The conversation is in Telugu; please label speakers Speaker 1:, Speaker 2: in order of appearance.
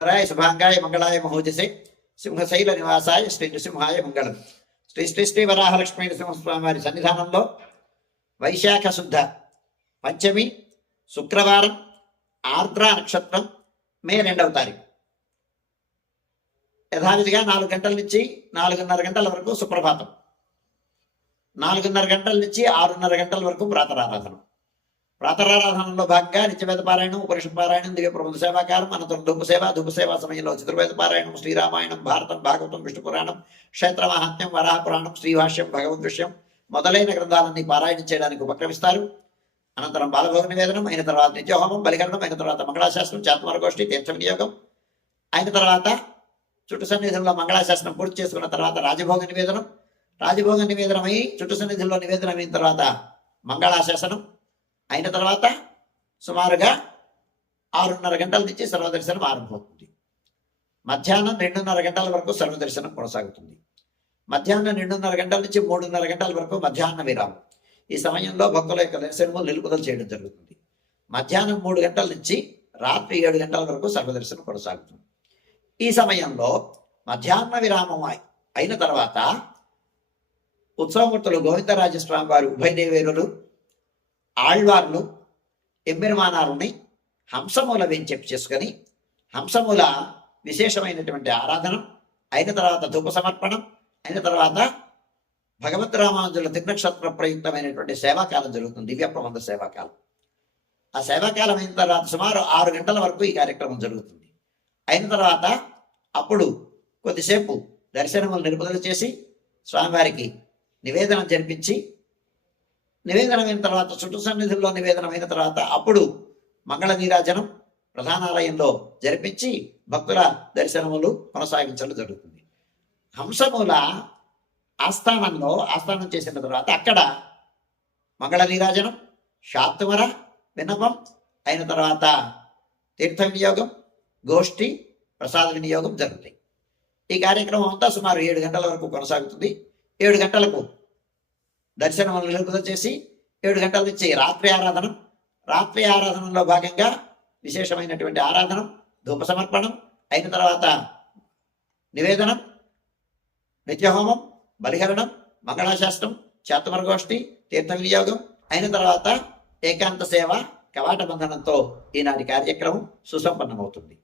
Speaker 1: రాయ శుభాంగాయ మంగళాయ మహోజసే సింహశైల నివాసాయ శ్రీ నృసింహాయ మంగళం శ్రీ శ్రీ శ్రీ వరాహలక్ష్మీ నృసింహస్వామి వారి సన్నిధానంలో వైశాఖ శుద్ధ పంచమి శుక్రవారం ఆర్ద్ర నక్షత్రం మే రెండవ తారీఖు యథావిధిగా నాలుగు గంటల నుంచి నాలుగున్నర గంటల వరకు సుప్రభాతం నాలుగున్నర గంటల నుంచి ఆరున్నర గంటల వరకు ప్రాతరారాధనం ప్రాతరారాధనలో భాగంగా నిత్యవేద పారాయణం ఉపనిషత్ పారాయణం దివ్య ప్రబంధ సేవాకారం అనంతరం ధూపసేవ ధూపసేవ సమయంలో చతుర్వేద పారాయణం శ్రీరామాయణం భారతం భాగవతం విష్ణు పురాణం క్షేత్ర మహాత్మ్యం వరాహ పురాణం శ్రీభాష్యం భగవద్ విషయం మొదలైన గ్రంథాలన్నీ పారాయణం చేయడానికి ఉపక్రమిస్తారు. అనంతరం బాలభోగ నివేదనం అయిన తర్వాత నిత్యహోమం బలికరణం అయిన తర్వాత మంగళాశాస్త్రం చాత్మరగోష్ఠి తీర్థ వినియోగం. అయిన తర్వాత చుట్టు సన్నిధుల్లో మంగళాశాస్త్రం పూర్తి చేసుకున్న తర్వాత రాజభోగ నివేదనం. రాజభోగ నివేదనమై చుట్టు సన్నిధుల్లో నివేదనం అయిన తర్వాత మంగళాశాసనం. అయిన తర్వాత సుమారుగా ఆరున్నర గంటల నుంచి సర్వదర్శనం ఆరంభమవుతుంది. మధ్యాహ్నం రెండున్నర గంటల వరకు సర్వదర్శనం కొనసాగుతుంది. మధ్యాహ్నం రెండున్నర గంటల నుంచి మూడున్నర గంటల వరకు మధ్యాహ్న విరామం. ఈ సమయంలో భక్తుల యొక్క దర్శనము నిలుపుదల చేయడం జరుగుతుంది. మధ్యాహ్నం మూడు గంటల నుంచి రాత్రి ఏడు గంటల వరకు సర్వదర్శనం కొనసాగుతుంది. ఈ సమయంలో మధ్యాహ్న విరామం అయి- అయిన తర్వాత ఉత్సవమూర్తులు గోవిందరాజస్వామి వారు ఉభయ దేవేరులు ఆళ్వార్లు ఎమ్మెరుమానారుని హంసమూల వెంచెప్ చేసుకొని హంసమూల విశేషమైనటువంటి ఆరాధన అయిన తర్వాత ధూప సమర్పణం అయిన తర్వాత భగవత్ రామానుజుల తిరునక్షత్ర ప్రయుక్తమైనటువంటి సేవాకాలం జరుగుతుంది దివ్య ప్రబంధ సేవాకాలం. ఆ సేవాకాలం అయిన తర్వాత సుమారు ఆరు గంటల వరకు ఈ కార్యక్రమం జరుగుతుంది. అయిన తర్వాత అప్పుడు కొద్దిసేపు దర్శనములు నిలుపుదల చేసి స్వామివారికి నివేదన జరిపించి నివేదనమైన తర్వాత చుట్టు సన్నిధుల్లో నివేదనమైన తర్వాత అప్పుడు మంగళ నీరాజనం ప్రధానాలయంలో జరిపించి భక్తుల దర్శనములు కొనసాగించడం జరుగుతుంది. హంసమూల ఆస్థానంలో ఆస్థానం చేసిన తర్వాత అక్కడ మంగళ నీరాజనం శాత్వర వినపం అయిన తర్వాత తీర్థ వినియోగం గోష్ఠి ప్రసాద వినియోగం జరుగుతాయి. ఈ కార్యక్రమం అంతా సుమారు ఏడు గంటల వరకు కొనసాగుతుంది. ఏడు గంటలకు దర్శనం నిలుపుదల చేసి ఏడు గంటల నుంచి రాత్రి ఆరాధన. రాత్రి ఆరాధనలో భాగంగా విశేషమైనటువంటి ఆరాధనం ధూప సమర్పణం అయిన తర్వాత నివేదనం నిత్యహోమం బలిహరణం మంగళాశాస్త్రం చేతమరగోష్ఠి తీర్థ వినియోగం అయిన తర్వాత ఏకాంత సేవ కవాట బంధనంతో ఈనాటి కార్యక్రమం సుసంపన్నమవుతుంది.